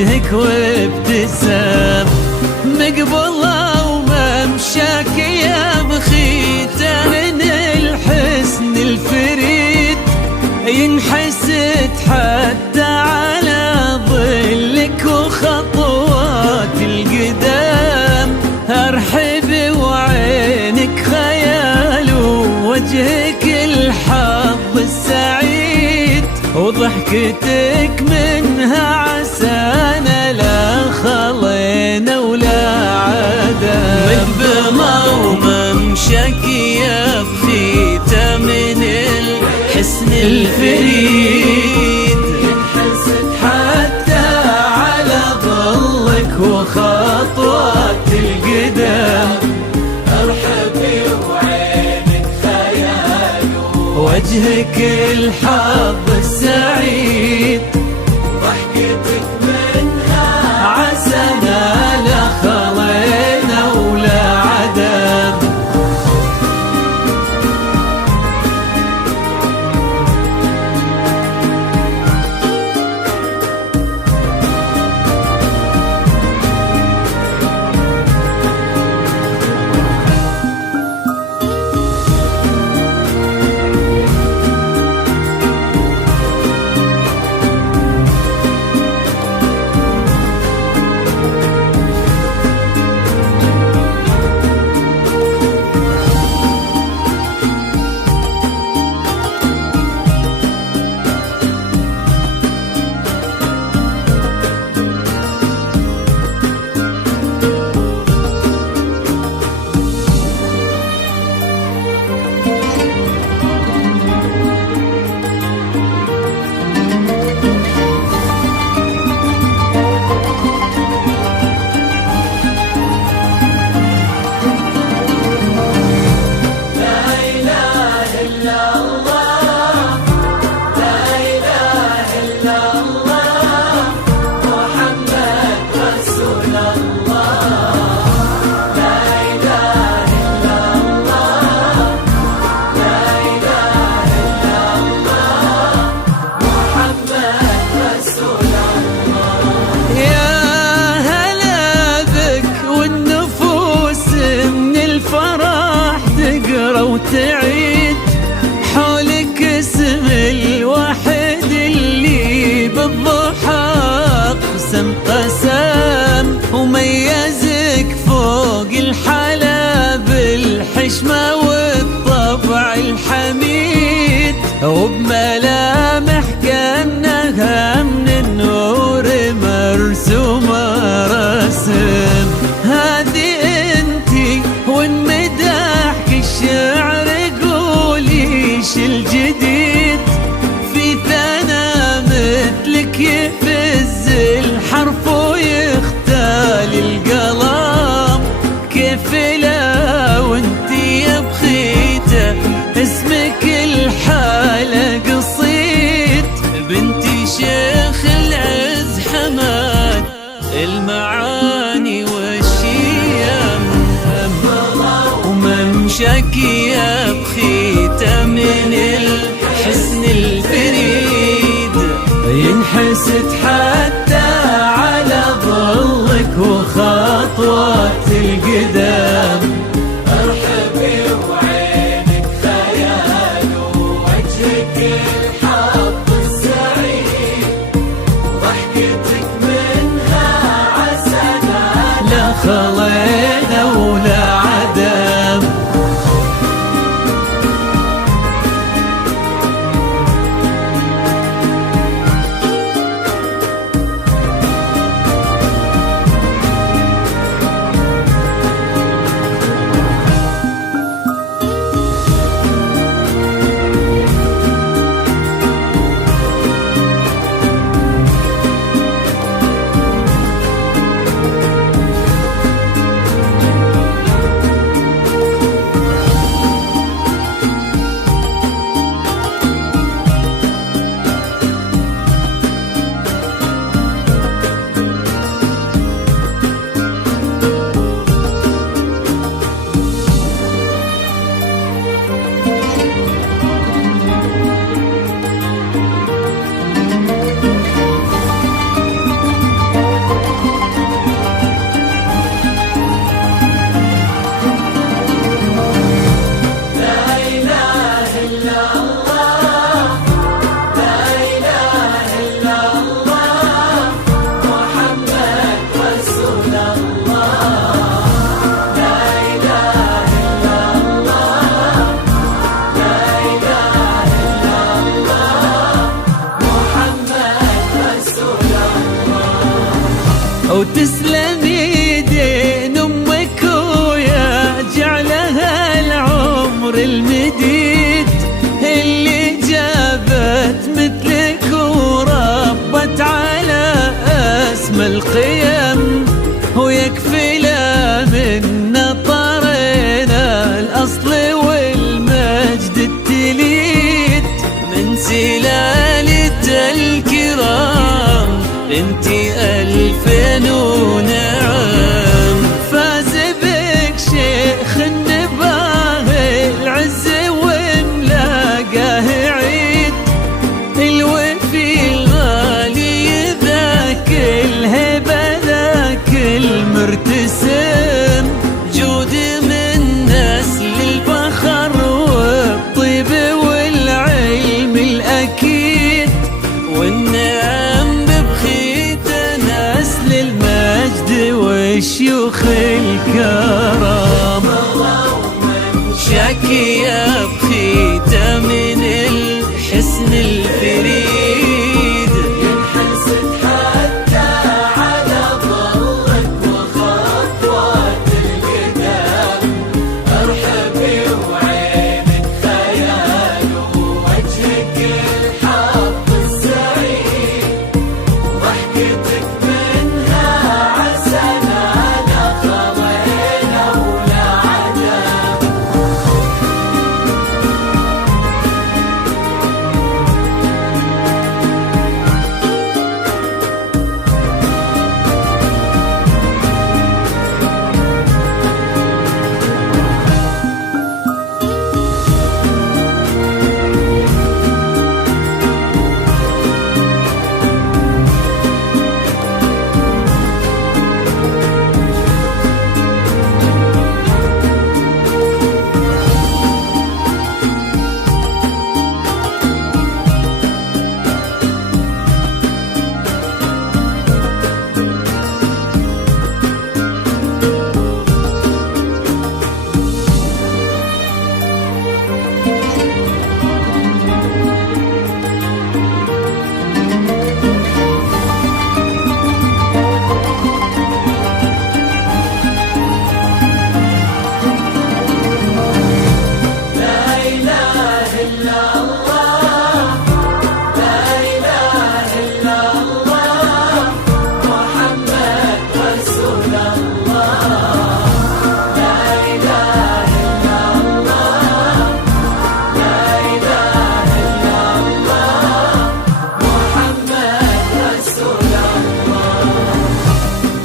وجهك وابتسام، مقبله وممشاك يا بخيته من الحسن الفريد، ينحسد حتى على ظلك وخطوات القدام. ارحب وعينك خيال ووجهك الحظ السعيد، وضحكتك منها عسانا لا خلينا ولا عدا. مقبله وممشاك يا بخيته من الحسن الفريد، ينحسد حتى على ظلك وخطوات القدام. ارحبي وعينك خيال وجهك الحظ السعيد، ضحكتك منها عسانا لا خلينا ولا عدم. وتعيد حولك اسم الواحد اللي بالضحى قسم قسم، وميزك فوق الحلا بالحشمة والطبع الحميد، وبملامح كأنها من النور مرسومة رسم. هذه انتي وانمدحك الشعر قوليش الجديد، في ثنا مثلك يفز الحرف ويختال القلم. كيف لا وانتي يا بخيته اسمك الحالة قصيد، بنتي شيخ العز حماد المعاني والشيم، وممشاك يا بخيته من الحسن الفريد، ينحسد حتى على ظلك وخطوات القدام. ارحبي وعينك خيال ووجهك الحظ السعيد، ضحكتك منها عسانا لا خلينا ولا عدم. مكفلة من نطرنا الأصل والمجد التليد من سلالة الكرام بنت 2000 ونعم. فاز بك شيخ النباه العز وملاقاه عيد الوفي الغالي ذاك الهبة ذاك المرتسم جود من نسل الفخر والطيب والعلم الأكيد والنعم ببخيت نسل المجد والشيوخ الكرام. شاكي يا بخيت من الحسن الفريد ينحسد حتى على ظلك وخطوات القدام. ارحبي وعينك خيال ووجهك الحظ السعيد ضحكتك منها عسلانة خضينا ولا عدم.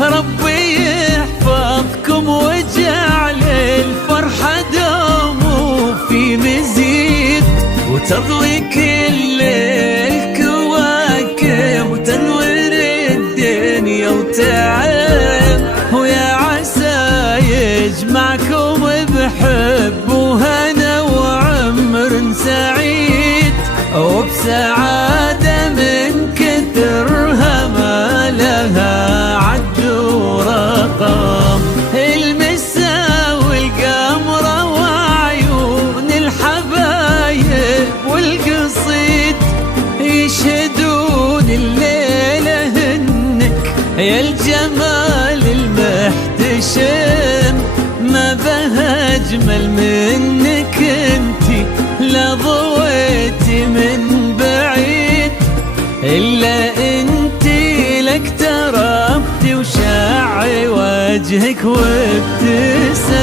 ربي يحفظكم وجعل الفرحة دوم في مزيد وتضوي كل الكواكب وتنور الدنيا وتعب. ويا عسى يجمعكم بحب وهنا وعمر سعيد وبسعادة من كثرها ما لها عد ورقم. المسا والقمرة وعيون الحبايب والقصيد يشهدون الليلة انك يا الجمال المحتشم. ما بها اجمل منك انتي لا ضويتي من بعيد الا انتي لك تربتي وشع وجهك وابتسام.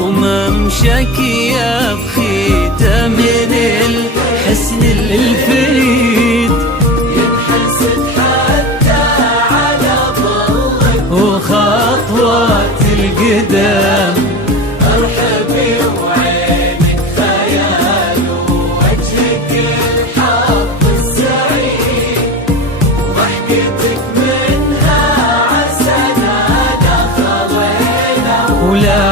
وممشاك يا بخيته من الحسن الفريد ينحسد حتى على ظلك وخطوات القدام. ارحبي وعينك خيال ووجهك الحظ السعيد ضحكتك منها عسلانة خضينا ولا